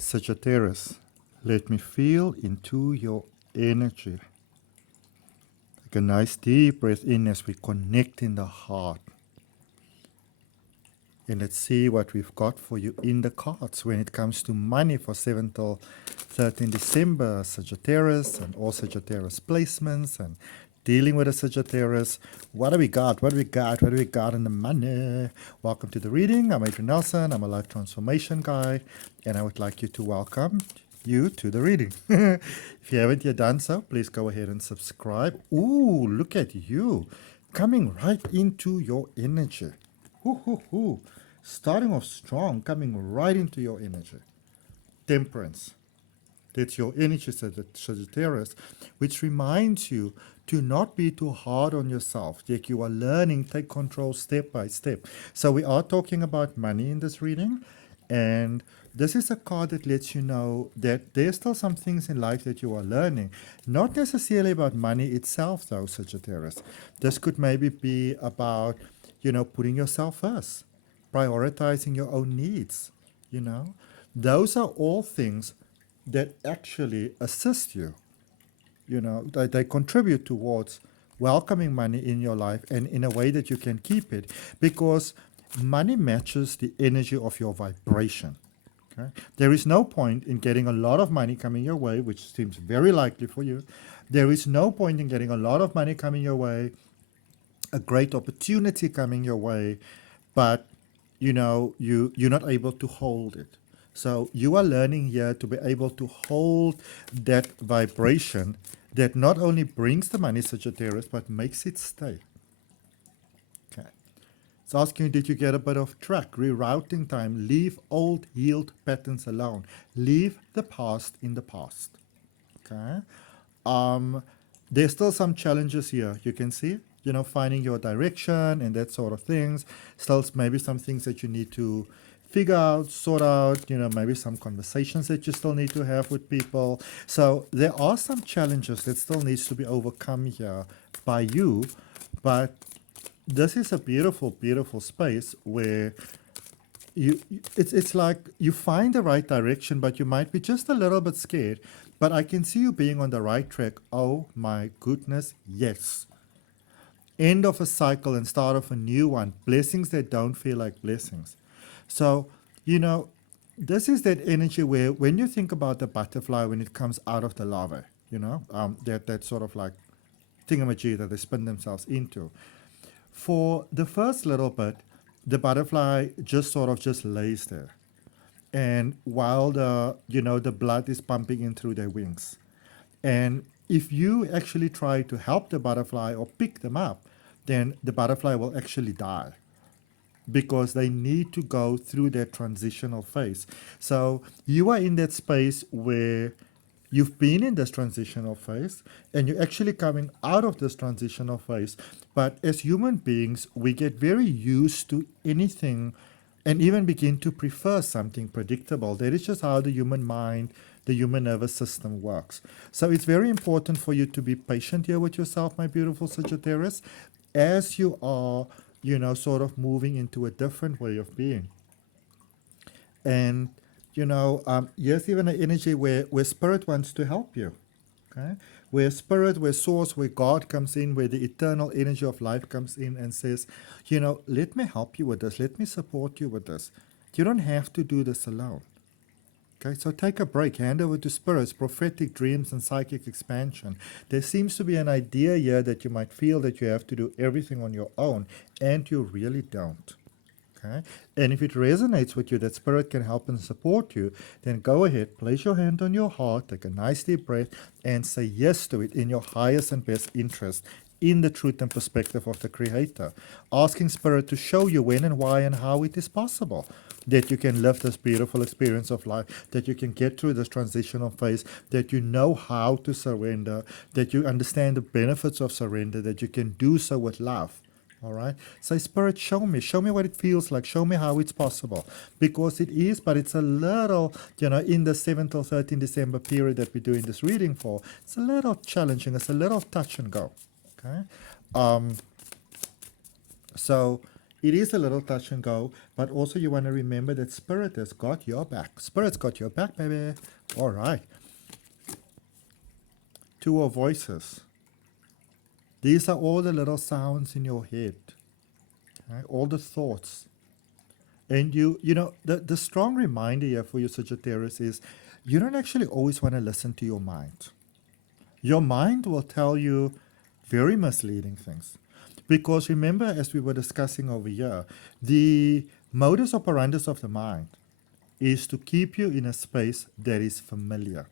Sagittarius, let me feel into your energy. Take a nice deep breath in as we connect in the heart. And let's see what we've got for you in the cards when it comes to money for 7 till 13 December, Sagittarius, and all Sagittarius placements and dealing with a Sagittarius. What do we got? What do we got? What do we got in the money? Welcome to the reading. I'm Adrian Nelson. I'm a life transformation guy, and I would like you to welcome you to the reading. If you haven't yet done so, please go ahead and subscribe. Ooh, look at you. Coming right into your energy. Hoo, hoo, hoo. Starting off strong, coming right into your energy. Temperance. That's your energy, Sagittarius, which reminds you to not be too hard on yourself. Like you are learning, take control step by step. So we are talking about money in this reading, and this is a card that lets you know that there's still some things in life that you are learning. Not necessarily about money itself, though, Sagittarius. This could maybe be about, putting yourself first, prioritizing your own needs, Those are all things that actually assist you. They contribute towards welcoming money in your life and in a way that you can keep it, because money matches the energy of your vibration. Okay? There is no point in getting a lot of money coming your way, which seems very likely for you. There is no point in getting a lot of money coming your way, a great opportunity coming your way, but you're not able to hold it. So you are learning here to be able to hold that vibration that not only brings the money, Sagittarius, but makes it stay. Okay. It's asking you, did you get a bit of track? Rerouting time. Leave old healed patterns alone. Leave the past in the past. Okay. There's still some challenges here. You can see, finding your direction and that sort of things. Still maybe some things that you need to figure out, sort out, maybe some conversations that you still need to have with people. So there are some challenges that still needs to be overcome here by you, but this is a beautiful, beautiful space where it's like you find the right direction, but you might be just a little bit scared. But I can see you being on the right track. Oh my goodness, yes. End of a cycle and start of a new one. Blessings that don't feel like blessings. So, this is that energy where when you think about the butterfly when it comes out of the larva, that sort of like thingamajig that they spin themselves into. For the first little bit, the butterfly just sort of just lays there. And while the blood is pumping in through their wings. And if you actually try to help the butterfly or pick them up, then the butterfly will actually die, because they need to go through that transitional phase. So you are in that space where you've been in this transitional phase and you're actually coming out of this transitional phase. But as human beings, we get very used to anything and even begin to prefer something predictable. That is just how the human mind, the human nervous system works. So it's very important for you to be patient here with yourself, my beautiful Sagittarius, as you are sort of moving into a different way of being. And, here's even an energy where spirit wants to help you. Okay? Where spirit, where source, where God comes in, where the eternal energy of life comes in and says, let me help you with this. Let me support you with this. You don't have to do this alone. Okay, so take a break, hand over to spirits, prophetic dreams, and psychic expansion. There seems to be an idea here that you might feel that you have to do everything on your own, and you really don't. Okay, and if it resonates with you that spirit can help and support you, then go ahead, place your hand on your heart, take a nice deep breath, and say yes to it in your highest and best interest, in the truth and perspective of the Creator. Asking Spirit to show you when and why and how it is possible that you can live this beautiful experience of life, that you can get through this transitional phase, that you know how to surrender, that you understand the benefits of surrender, that you can do so with love. All right. Say, Spirit, show me what it feels like. Show me how it's possible. Because it is, but it's a little, in the 7 till 13 December period that we're doing this reading for, it's a little challenging. It's a little touch and go. Okay. So It is a little touch and go, but also you want to remember that Spirit has got your back. Spirit's got your back, baby. All right. Two of voices. These are all the little sounds in your head, right? All the thoughts. And the strong reminder here for you, Sagittarius, is you don't actually always want to listen to your mind. Your mind will tell you very misleading things. Because remember, as we were discussing over here, the modus operandi of the mind is to keep you in a space that is familiar.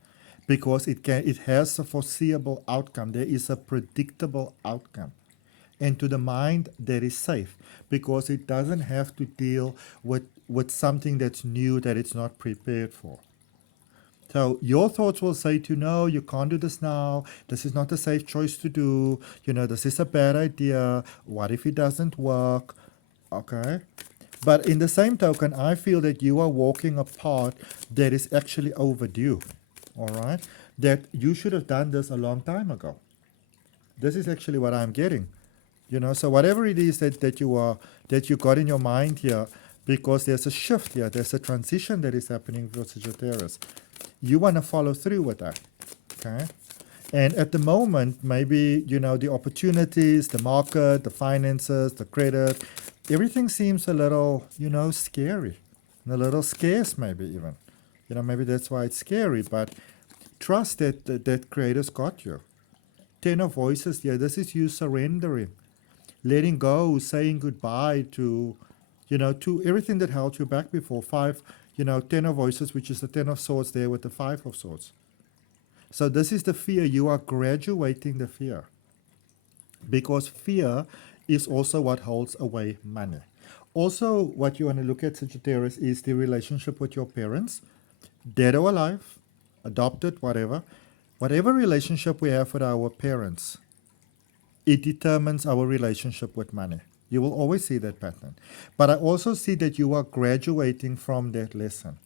Because it has a foreseeable outcome. There is a predictable outcome. And to the mind, that is safe because it doesn't have to deal with something that's new that it's not prepared for. So your thoughts will say to you, no, you can't do this now. This is not a safe choice to do. This is a bad idea. What if it doesn't work? Okay. But in the same token, I feel that you are walking a path that is actually overdue. All right. That you should have done this a long time ago. This is actually what I'm getting. So whatever it is that you got in your mind here, because there's a shift here, there's a transition that is happening for Sagittarius. You want to follow through with that, okay? And at the moment, maybe the opportunities, the market, the finances, the credit, everything seems a little scary, and a little scarce, maybe even. Maybe that's why it's scary. But trust that Creator's got you. Ten of Voices, yeah, this is you surrendering. Letting go, saying goodbye to everything that held you back before. Five, Ten of Voices, which is the Ten of Swords there with the Five of Swords. So this is the fear. You are graduating the fear. Because fear is also what holds away money. Also, what you want to look at, Sagittarius, is the relationship with your parents, dead or alive, adopted, whatever. Whatever relationship we have with our parents, it determines our relationship with money. You will always see that pattern. But I also see that you are graduating from that lesson.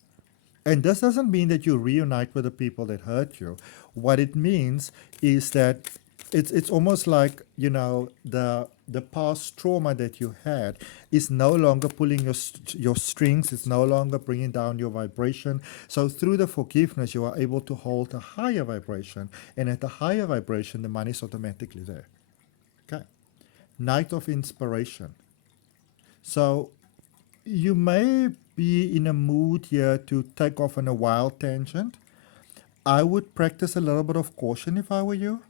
And this doesn't mean that you reunite with the people that hurt you. What it means is that it's almost like, the past trauma that you had is no longer pulling your strings. It's no longer bringing down your vibration. So through the forgiveness, you are able to hold a higher vibration. And at the higher vibration, the money is automatically there. Okay. Night of Inspiration. So you may be in a mood here to take off on a wild tangent. I would practice a little bit of caution if I were you.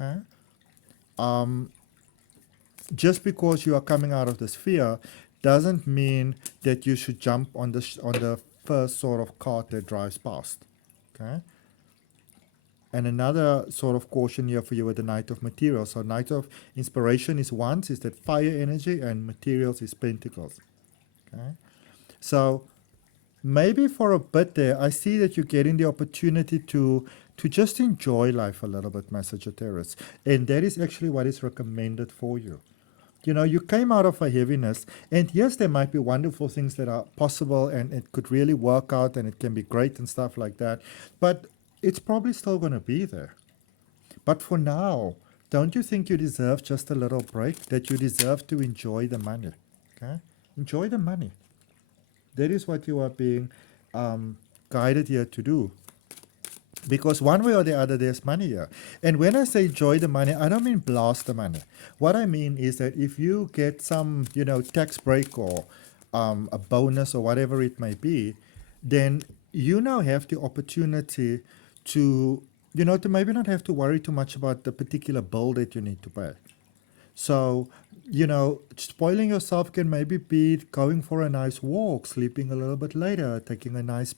Okay. Just because you are coming out of this fear doesn't mean that you should jump on the first sort of cart that drives past. Okay. And another sort of caution here for you with the Knight of Materials. So Knight of Inspiration is Wands, is that fire energy, and Materials is Pentacles. Okay. So maybe for a bit there, I see that you're getting the opportunity to just enjoy life a little bit, my Sagittarius. And that is actually what is recommended for you. You came out of a heaviness, and yes, there might be wonderful things that are possible, and it could really work out, and it can be great and stuff like that. But it's probably still going to be there. But for now, don't you think you deserve just a little break? That you deserve to enjoy the money? Okay, enjoy the money. That is what you are being guided here to do. Because one way or the other, there's money here. And when I say enjoy the money, I don't mean blast the money. What I mean is that if you get some, tax break or a bonus or whatever it may be, then you now have the opportunity to maybe not have to worry too much about the particular bill that you need to pay. So, spoiling yourself can maybe be going for a nice walk, sleeping a little bit later, taking a nice,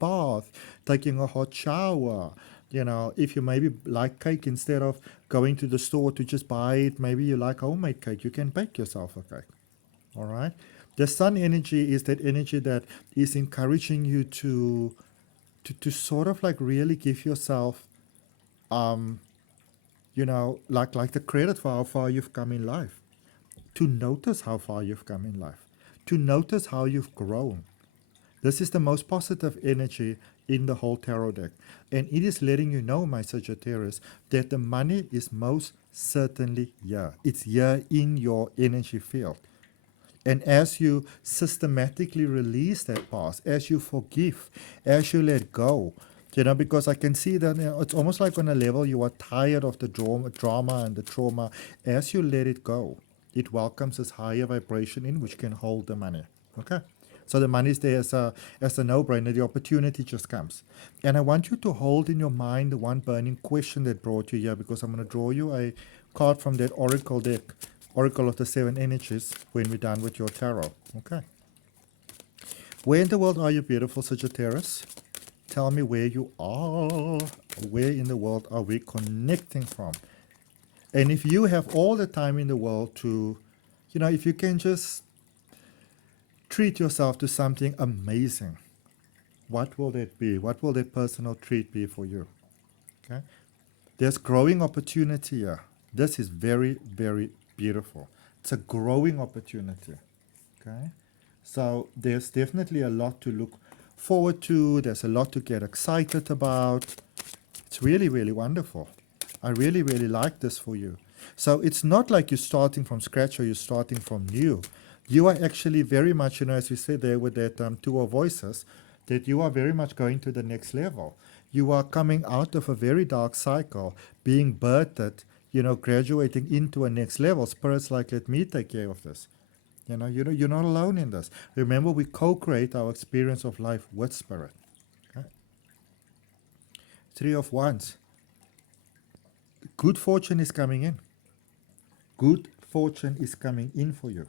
bath, taking a hot shower. If you maybe like cake, instead of going to the store to just buy it, maybe you like homemade cake, you can bake yourself a cake. All right. The sun energy is that energy that is encouraging you to sort of like really give yourself, like the credit for how far you've come in life, to notice how far you've come in life, to notice how you've grown. This is the most positive energy in the whole tarot deck. And it is letting you know, my Sagittarius, that the money is most certainly here. It's here in your energy field. And as you systematically release that past, as you forgive, as you let go, because I can see that it's almost like on a level you are tired of the drama and the trauma. As you let it go, it welcomes this higher vibration in which can hold the money. Okay? So the money is there as a no-brainer. The opportunity just comes. And I want you to hold in your mind the one burning question that brought you here, because I'm going to draw you a card from that oracle deck, Oracle of the Seven Energies, when we're done with your tarot. Okay. Where in the world are you, beautiful Sagittarius? Tell me where you are. Where in the world are we connecting from? And if you have all the time in the world to, if you can just treat yourself to something amazing, what will that be? What will that personal treat be for you? Okay. There's growing opportunity here. This is very, very beautiful. It's a growing opportunity. Okay. So there's definitely a lot to look forward to. There's a lot to get excited about. It's really, really wonderful. I really, really like this for you. So it's not like you're starting from scratch or you're starting from new. You are actually very much, as we said there with that Two of Voices, that you are very much going to the next level. You are coming out of a very dark cycle, being birthed, graduating into a next level. Spirits like, let me take care of this. You're not alone in this. Remember, we co-create our experience of life with Spirit. Okay? Three of Wands. Good fortune is coming in. Good fortune is coming in for you.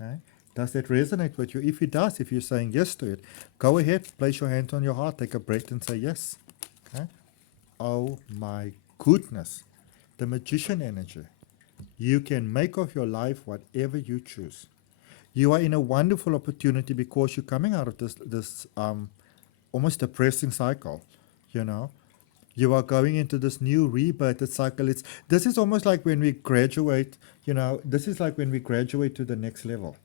Okay? Does that resonate with you? If it does, if you're saying yes to it, go ahead, place your hand on your heart, take a breath and say yes. Okay? Oh my goodness. The Magician energy. You can make of your life whatever you choose. You are in a wonderful opportunity because you're coming out of this almost depressing cycle, You are going into this new rebirth cycle. This is almost like when we graduate, this is like when we graduate to the next level.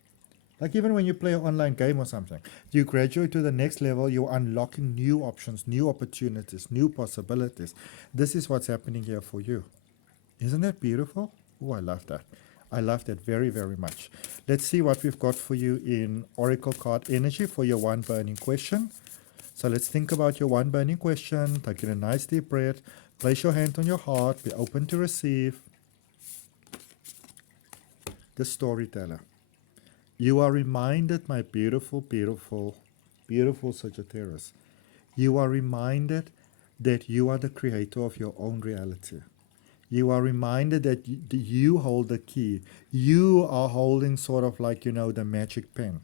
Like even when you play an online game or something, you graduate to the next level, you're unlocking new options, new opportunities, new possibilities. This is what's happening here for you. Isn't that beautiful? Oh, I love that. I love that very, very much. Let's see what we've got for you in Oracle card energy for your one burning question. So let's think about your one burning question. Take in a nice deep breath. Place your hand on your heart. Be open to receive. The storyteller. You are reminded, my beautiful, beautiful, beautiful Sagittarius. You are reminded that you are the creator of your own reality. You are reminded that you hold the key. You are holding sort of like, the magic pen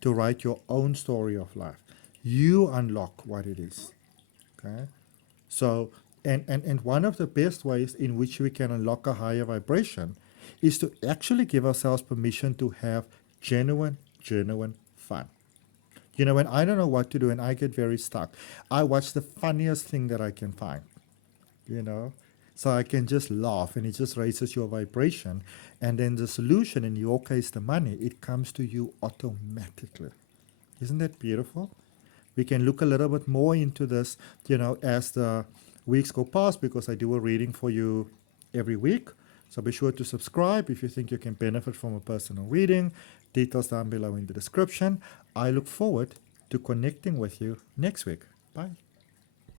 to write your own story of life. You unlock what it is. Okay? So, and one of the best ways in which we can unlock a higher vibration is to actually give ourselves permission to have genuine fun. When I don't know what to do and I get very stuck, I watch the funniest thing that I can find. So I can just laugh and it just raises your vibration. And then the solution, in your case, the money, it comes to you automatically. Isn't that beautiful? We can look a little bit more into this, as the weeks go past, because I do a reading for you every week. So be sure to subscribe if you think you can benefit from a personal reading. Details down below in the description. I look forward to connecting with you next week. Bye.